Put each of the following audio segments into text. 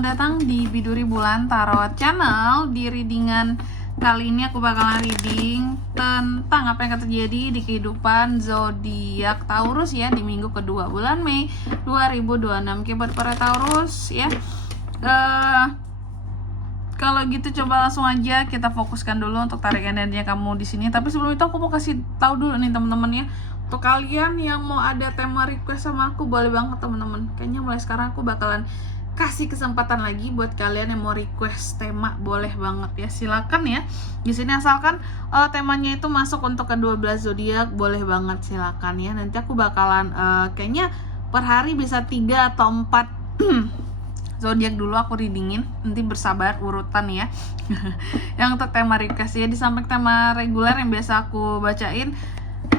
selamat datang di Biduri Bulan Tarot Channel. Di readingan kali ini aku bakalan reading tentang apa yang akan terjadi di kehidupan zodiak Taurus ya di minggu kedua bulan Mei 2026. Oke, buat para Taurus ya. Kalau gitu coba langsung aja kita fokuskan dulu untuk tarik energinya kamu di sini. Tapi sebelum itu aku mau kasih tahu dulu nih teman-teman ya. Untuk kalian yang mau ada tema request sama aku, boleh banget teman-teman. Kayaknya mulai sekarang aku bakalan kasih kesempatan lagi buat kalian yang mau request tema, boleh banget ya. Silakan ya. Di sini asalkan temanya itu masuk untuk ke-12 zodiak, boleh banget, silakan ya. Nanti aku bakalan kayaknya per hari bisa 3 atau 4 zodiak dulu aku readingin, nanti bersabar urutan ya. Yang untuk tema request ya, di samping tema reguler yang biasa aku bacain,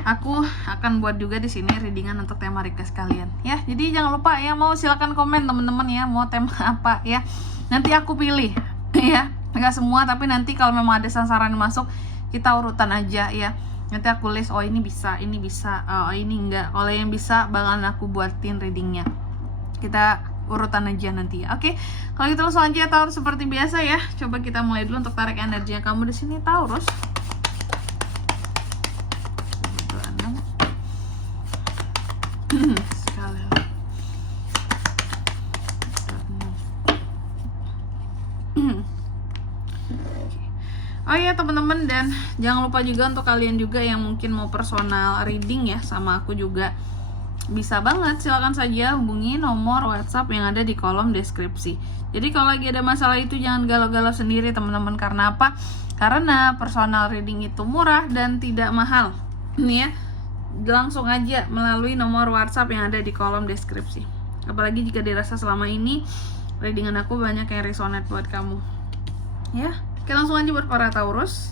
aku akan buat juga di sini readingan untuk tema request kalian ya. Jadi jangan lupa ya, mau silakan komen teman-teman ya, mau tema apa ya. Nanti aku pilih ya, nggak semua tapi nanti kalau memang ada sasaran masuk kita urutan aja ya. Nanti aku list, oh ini bisa, oh ini enggak. Kalau yang bisa bakalan aku buatin readingnya. Kita urutan aja nanti ya. Oke, kalau gitu langsung aja Taurus seperti biasa ya. Coba kita mulai dulu untuk tarik energinya kamu di sini Taurus. Oh iya teman-teman, dan jangan lupa juga untuk kalian juga yang mungkin mau personal reading ya sama aku juga, bisa banget, silakan saja hubungi nomor WhatsApp yang ada di kolom deskripsi. Jadi kalau lagi ada masalah itu jangan galau-galau sendiri teman-teman. Karena apa? Karena personal reading itu murah dan tidak mahal. Nih ya, langsung aja melalui nomor WhatsApp yang ada di kolom deskripsi. Apalagi jika dirasa selama ini readingan aku banyak yang resonate buat kamu. Ya, oke, langsung aja buat para Taurus.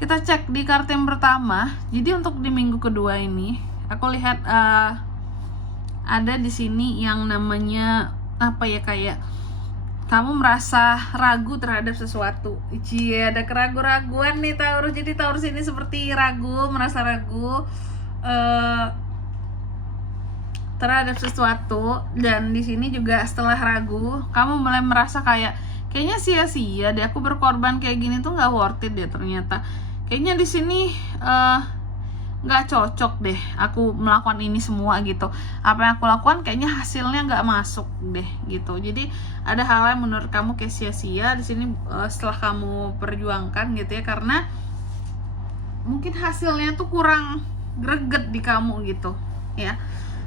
Kita cek di kartu yang pertama. Jadi untuk di minggu kedua ini, aku lihat ada di sini yang namanya apa ya, kayak kamu merasa ragu terhadap sesuatu. Ada keraguan-raguan nih Taurus. Jadi Taurus ini seperti ragu, merasa ragu terhadap sesuatu, dan di sini juga setelah ragu, kamu mulai merasa kayaknya sia-sia deh, aku berkorban kayak gini tuh nggak worth it deh ternyata. Kayaknya di sini nggak cocok deh aku melakukan ini semua gitu. Apa yang aku lakukan kayaknya hasilnya nggak masuk deh gitu. Jadi ada hal yang menurut kamu kayak sia-sia di sini setelah kamu perjuangkan gitu ya, karena mungkin hasilnya tuh kurang greget di kamu gitu ya.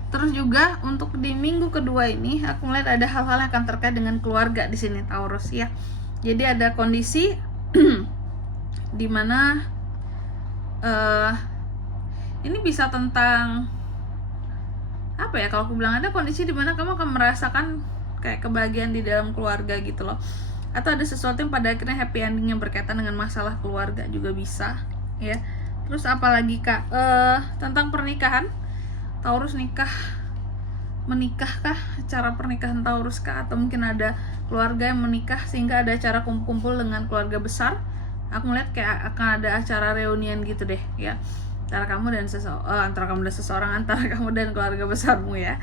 Terus juga untuk di minggu kedua ini aku melihat ada hal-hal yang akan terkait dengan keluarga di sini Taurus ya. Jadi ada kondisi dimana ini bisa tentang apa ya, kalau aku bilang ada kondisi dimana kamu akan merasakan kayak kebahagiaan di dalam keluarga gitu loh. Atau ada sesuatu yang pada akhirnya happy ending yang berkaitan dengan masalah keluarga juga bisa ya. Terus apalagi kak, tentang pernikahan Taurus, menikahkah, acara pernikahan Taurus kah, atau mungkin ada keluarga yang menikah sehingga ada acara kumpul-kumpul dengan keluarga besar. Aku melihat kayak akan ada acara reunian gitu deh ya, antara kamu dan seseorang, antara kamu dan keluarga besarmu ya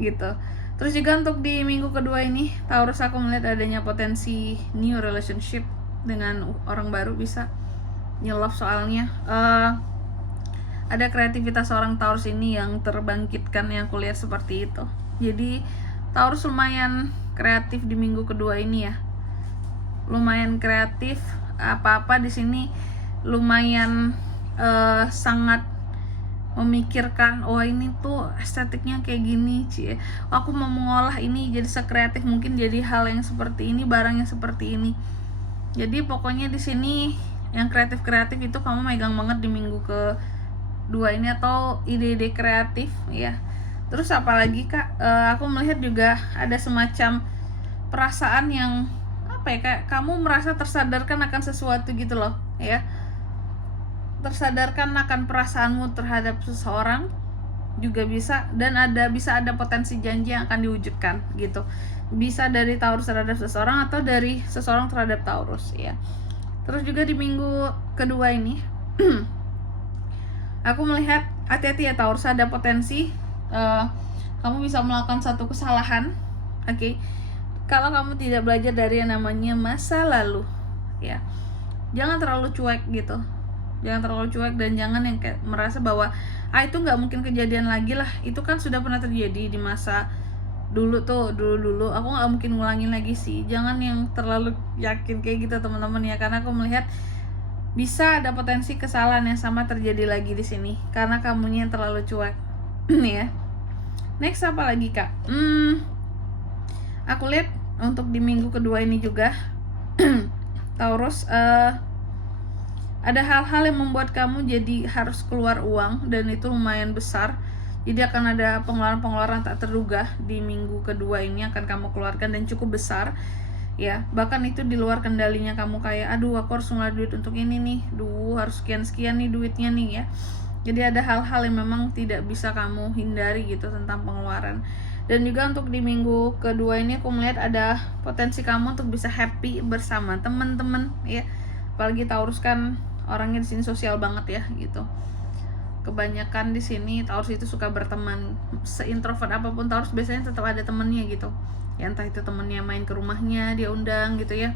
gitu. Terus juga untuk di minggu kedua ini Taurus, aku melihat adanya potensi new relationship dengan orang baru, bisa new love soalnya. Ada kreativitas seorang Taurus ini yang terbangkitkan, yang aku lihat seperti itu. Jadi Taurus lumayan kreatif di minggu kedua ini ya, lumayan kreatif, apa-apa di sini lumayan sangat memikirkan, oh ini tuh estetiknya kayak gini aku mau mengolah ini jadi sekreatif mungkin, jadi hal yang seperti ini, barang yang seperti ini. Jadi pokoknya di sini yang kreatif itu kamu megang banget di minggu kedua ini, atau ide-ide kreatif ya. Terus apalagi kak, aku melihat juga ada semacam perasaan yang apa ya, kayak kamu merasa tersadarkan akan sesuatu gitu loh ya, tersadarkan akan perasaanmu terhadap seseorang juga bisa, dan bisa ada potensi janji yang akan diwujudkan gitu. Bisa dari Taurus terhadap seseorang atau dari seseorang terhadap Taurus ya. Terus juga di minggu kedua ini aku melihat hati-hati ya Taurus, ada potensi kamu bisa melakukan satu kesalahan, oke, kalau kamu tidak belajar dari yang namanya masa lalu, ya jangan terlalu cuek gitu, jangan terlalu cuek, dan jangan yang kayak merasa bahwa itu nggak mungkin kejadian lagi lah, itu kan sudah pernah terjadi di masa dulu dulu aku nggak mungkin ngulangin lagi sih. Jangan yang terlalu yakin kayak gitu teman-teman ya, karena aku melihat bisa ada potensi kesalahan yang sama terjadi lagi di sini karena kamunya yang terlalu cuek. Ya. Next apa lagi kak? Aku lihat untuk di minggu kedua ini juga Taurus, ada hal-hal yang membuat kamu jadi harus keluar uang, dan itu lumayan besar. Jadi akan ada pengeluaran-pengeluaran tak terduga di minggu kedua ini akan kamu keluarkan, dan cukup besar ya. Bahkan itu di luar kendalinya kamu, kayak aduh aku harus ngeluarin duit untuk ini nih, harus sekian-sekian nih duitnya nih ya. Jadi ada hal-hal yang memang tidak bisa kamu hindari gitu tentang pengeluaran. Dan juga untuk di minggu kedua ini aku melihat ada potensi kamu untuk bisa happy bersama teman-teman ya. Apalagi Taurus kan orangnya di sini sosial banget ya gitu. Kebanyakan di sini Taurus itu suka berteman. Seintrovert apapun Taurus biasanya tetap ada temennya gitu. Ya entah itu temennya main ke rumahnya dia undang gitu ya,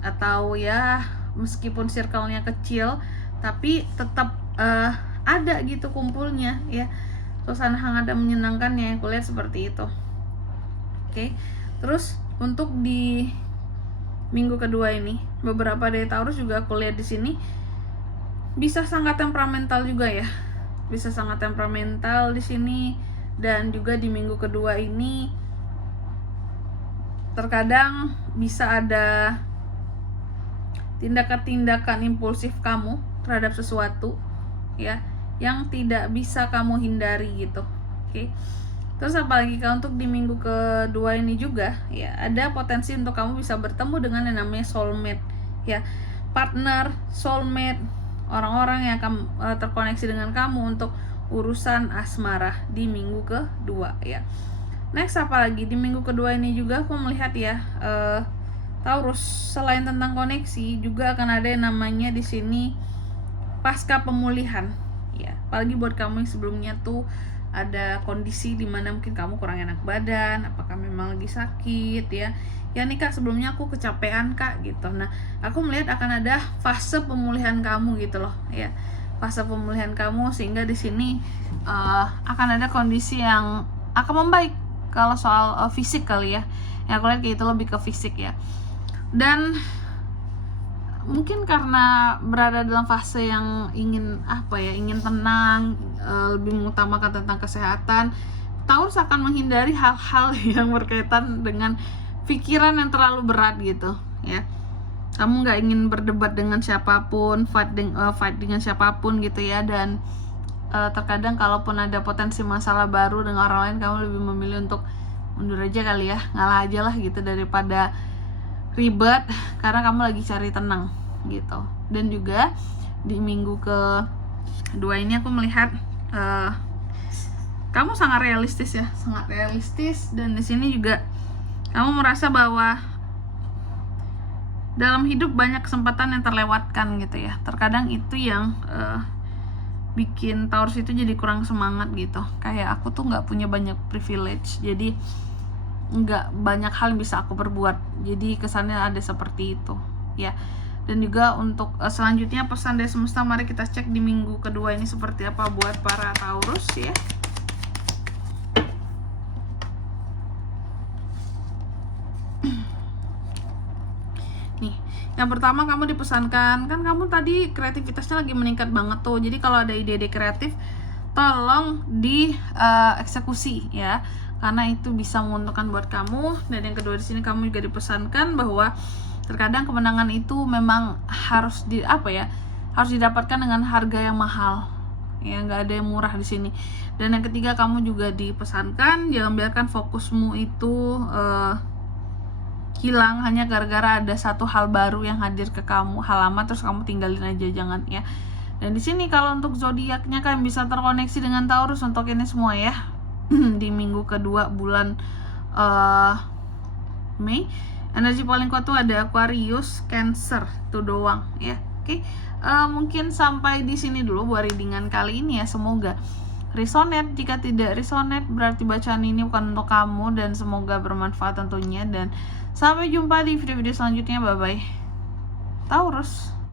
atau ya meskipun circle-nya kecil tapi tetap ada gitu kumpulnya ya. Suasana hangat dan menyenangkannya, aku lihat seperti itu. Oke. Terus untuk di minggu kedua ini beberapa dari Taurus juga aku lihat di sini bisa sangat temperamental juga ya. Bisa sangat temperamental di sini, dan juga di minggu kedua ini terkadang bisa ada tindakan-tindakan impulsif kamu terhadap sesuatu ya yang tidak bisa kamu hindari gitu. Oke. Terus apalagi kalau untuk di minggu kedua ini juga ya ada potensi untuk kamu bisa bertemu dengan yang namanya soulmate ya, partner, soulmate, orang-orang yang akan terkoneksi dengan kamu untuk urusan asmara di minggu kedua ya. Next apa lagi di minggu kedua ini juga aku melihat ya Taurus, selain tentang koneksi juga akan ada yang namanya di sini pasca pemulihan ya. Apalagi buat kamu yang sebelumnya tuh ada kondisi dimana mungkin kamu kurang enak badan, apakah memang lagi sakit ya nih kak sebelumnya aku kecapean kak gitu. Nah aku melihat akan ada fase pemulihan kamu gitu loh ya, fase pemulihan kamu, sehingga di sini akan ada kondisi yang akan membaik. Kalau soal fisik kali ya aku lihat kayak itu lebih ke fisik ya. Dan mungkin karena berada dalam fase yang ingin ingin tenang, lebih mengutamakan tentang kesehatan, Taurus akan menghindari hal-hal yang berkaitan dengan pikiran yang terlalu berat gitu ya. Kamu nggak ingin berdebat dengan siapapun, fight dengan siapapun gitu ya. Dan terkadang kalaupun ada potensi masalah baru dengan orang lain, kamu lebih memilih untuk mundur aja kali ya, ngalah aja lah gitu daripada ribet, karena kamu lagi cari tenang gitu. Dan juga di minggu kedua ini aku melihat kamu sangat realistis ya, sangat realistis. Dan di sini juga kamu merasa bahwa dalam hidup banyak kesempatan yang terlewatkan gitu ya. Terkadang itu yang bikin Taurus itu jadi kurang semangat gitu. Kayak aku tuh nggak punya banyak privilege, jadi nggak banyak hal yang bisa aku perbuat. Jadi kesannya ada seperti itu ya. Dan juga untuk selanjutnya pesan dari semesta, mari kita cek di minggu kedua ini seperti apa buat para Taurus ya. Nih, yang pertama kamu dipesankan, kan kamu tadi kreativitasnya lagi meningkat banget tuh. Jadi kalau ada ide-ide kreatif tolong dieksekusi ya, karena itu bisa menguntungkan buat kamu. Dan yang kedua di sini kamu juga dipesankan bahwa terkadang kemenangan itu memang harus harus didapatkan dengan harga yang mahal ya, nggak ada yang murah di sini. Dan yang ketiga kamu juga dipesankan jangan biarkan fokusmu itu hilang hanya gara-gara ada satu hal baru yang hadir ke kamu, hal lama terus kamu tinggalin aja, jangan ya. Dan di sini kalau untuk zodiaknya kan bisa terkoneksi dengan Taurus untuk ini semua ya. Di minggu kedua bulan Mei, energi paling kuat tuh ada Aquarius, Cancer, itu doang ya. Oke. Mungkin sampai di sini dulu buat readingan kali ini ya. Semoga resonate. Jika tidak resonate, berarti bacaan ini bukan untuk kamu, dan semoga bermanfaat tentunya. Dan sampai jumpa di video-video selanjutnya. Bye bye Taurus.